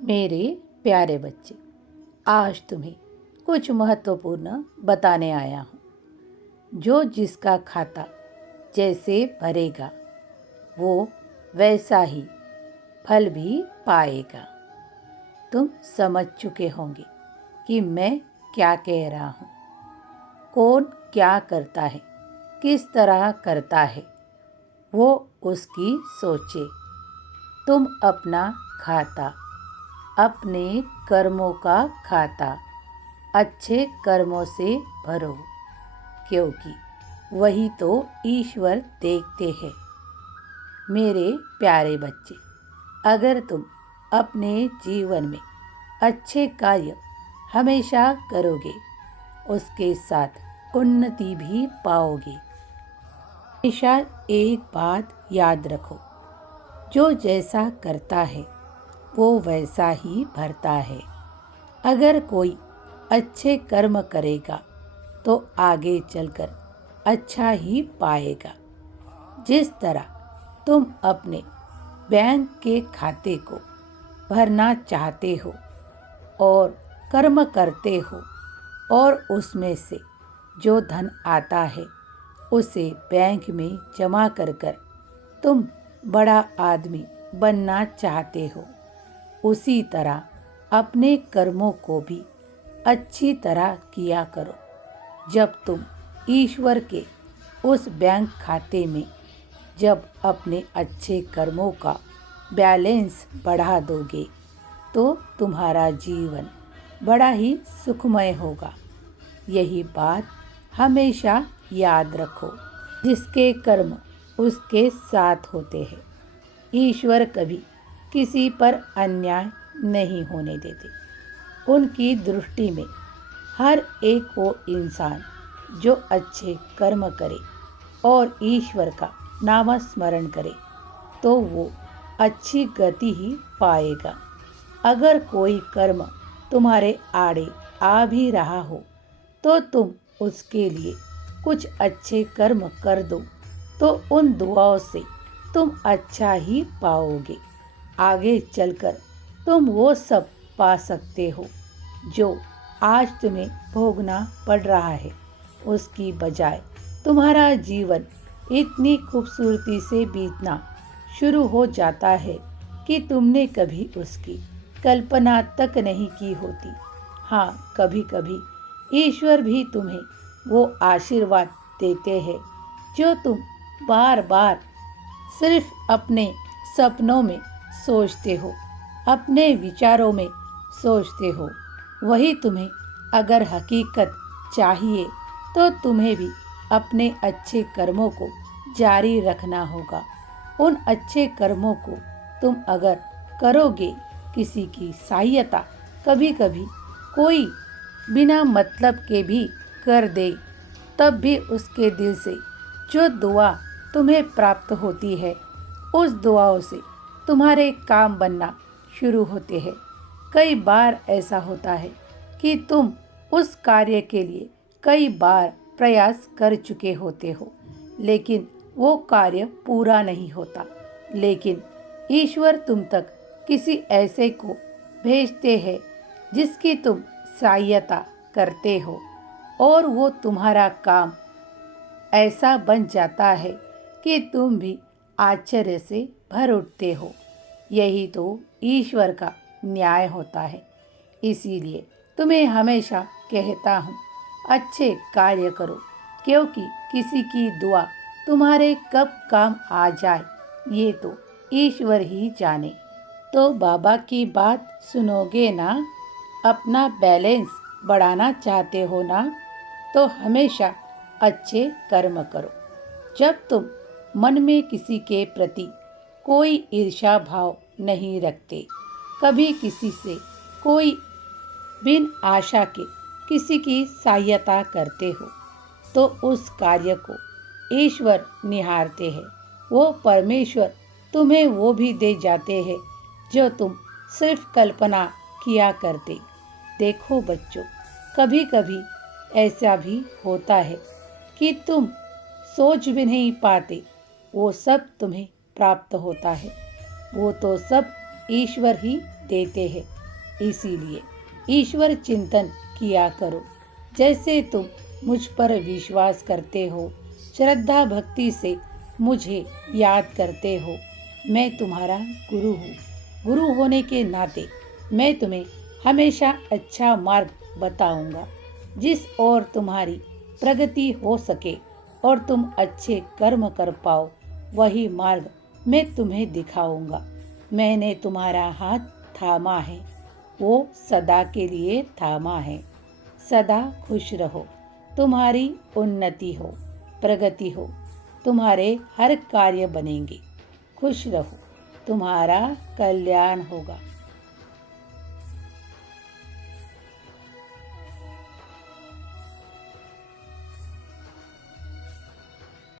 मेरे प्यारे बच्चे, आज तुम्हें कुछ महत्वपूर्ण बताने आया हूँ। जो जिसका खाता जैसे भरेगा वो वैसा ही फल भी पाएगा। तुम समझ चुके होंगे कि मैं क्या कह रहा हूँ। कौन क्या करता है, किस तरह करता है, वो उसकी सोचे। तुम अपना खाता, अपने कर्मों का खाता अच्छे कर्मों से भरो, क्योंकि वही तो ईश्वर देखते हैं। मेरे प्यारे बच्चे, अगर तुम अपने जीवन में अच्छे कार्य हमेशा करोगे, उसके साथ उन्नति भी पाओगे। हमेशा एक बात याद रखो, जो जैसा करता है वो वैसा ही भरता है। अगर कोई अच्छे कर्म करेगा तो आगे चलकर अच्छा ही पाएगा। जिस तरह तुम अपने बैंक के खाते को भरना चाहते हो और कर्म करते हो और उसमें से जो धन आता है उसे बैंक में जमा कर तुम बड़ा आदमी बनना चाहते हो, उसी तरह अपने कर्मों को भी अच्छी तरह किया करो। जब तुम ईश्वर के उस बैंक खाते में जब अपने अच्छे कर्मों का बैलेंस बढ़ा दोगे तो तुम्हारा जीवन बड़ा ही सुखमय होगा। यही बात हमेशा याद रखो। जिसके कर्म उसके साथ होते हैं, ईश्वर कभी किसी पर अन्याय नहीं होने देते। उनकी दृष्टि में हर एक वो इंसान जो अच्छे कर्म करे और ईश्वर का नाम स्मरण करे तो वो अच्छी गति ही पाएगा। अगर कोई कर्म तुम्हारे आड़े आ भी रहा हो तो तुम उसके लिए कुछ अच्छे कर्म कर दो, तो उन दुआओं से तुम अच्छा ही पाओगे। आगे चलकर तुम वो सब पा सकते हो जो आज तुम्हें भोगना पड़ रहा है। उसकी बजाय तुम्हारा जीवन इतनी खूबसूरती से बीतना शुरू हो जाता है कि तुमने कभी उसकी कल्पना तक नहीं की होती। हाँ, कभी कभी ईश्वर भी तुम्हें वो आशीर्वाद देते हैं जो तुम बार बार सिर्फ अपने सपनों में सोचते हो, अपने विचारों में सोचते हो। वही तुम्हें अगर हकीकत चाहिए तो तुम्हें भी अपने अच्छे कर्मों को जारी रखना होगा। उन अच्छे कर्मों को तुम अगर करोगे, किसी की सहायता कभी कभी कोई बिना मतलब के भी कर दे, तब भी उसके दिल से जो दुआ तुम्हें प्राप्त होती है, उस दुआओं से तुम्हारे काम बनना शुरू होते हैं। कई बार ऐसा होता है कि तुम उस कार्य के लिए कई बार प्रयास कर चुके होते हो, लेकिन वो कार्य पूरा नहीं होता। लेकिन ईश्वर तुम तक किसी ऐसे को भेजते हैं जिसकी तुम सहायता करते हो और वो तुम्हारा काम ऐसा बन जाता है कि तुम भी आश्चर्य से भर उठते हो। यही तो ईश्वर का न्याय होता है। इसीलिए तुम्हें हमेशा कहता हूँ, अच्छे कार्य करो, क्योंकि किसी की दुआ तुम्हारे कब काम आ जाए ये तो ईश्वर ही जाने। तो बाबा की बात सुनोगे ना? अपना बैलेंस बढ़ाना चाहते हो ना? तो हमेशा अच्छे कर्म करो। जब तुम मन में किसी के प्रति कोई ईर्ष्या भाव नहीं रखते, कभी किसी से कोई बिन आशा के किसी की सहायता करते हो, तो उस कार्य को ईश्वर निहारते हैं। वो परमेश्वर तुम्हें वो भी दे जाते हैं जो तुम सिर्फ कल्पना किया करते। देखो बच्चों, कभी कभी ऐसा भी होता है कि तुम सोच भी नहीं पाते, वो सब तुम्हें प्राप्त होता है। वो तो सब ईश्वर ही देते हैं। इसीलिए ईश्वर चिंतन किया करो। जैसे तुम मुझ पर विश्वास करते हो, श्रद्धा भक्ति से मुझे याद करते हो, मैं तुम्हारा गुरु हूँ। गुरु होने के नाते मैं तुम्हें हमेशा अच्छा मार्ग बताऊंगा, जिस ओर तुम्हारी प्रगति हो सके और तुम अच्छे कर्म कर पाओ, वही मार्ग मैं तुम्हें दिखाऊंगा। मैंने तुम्हारा हाथ थामा है, वो सदा के लिए थामा है। सदा खुश रहो, तुम्हारी उन्नति हो, प्रगति हो, तुम्हारे हर कार्य बनेंगे। खुश रहो, तुम्हारा कल्याण होगा।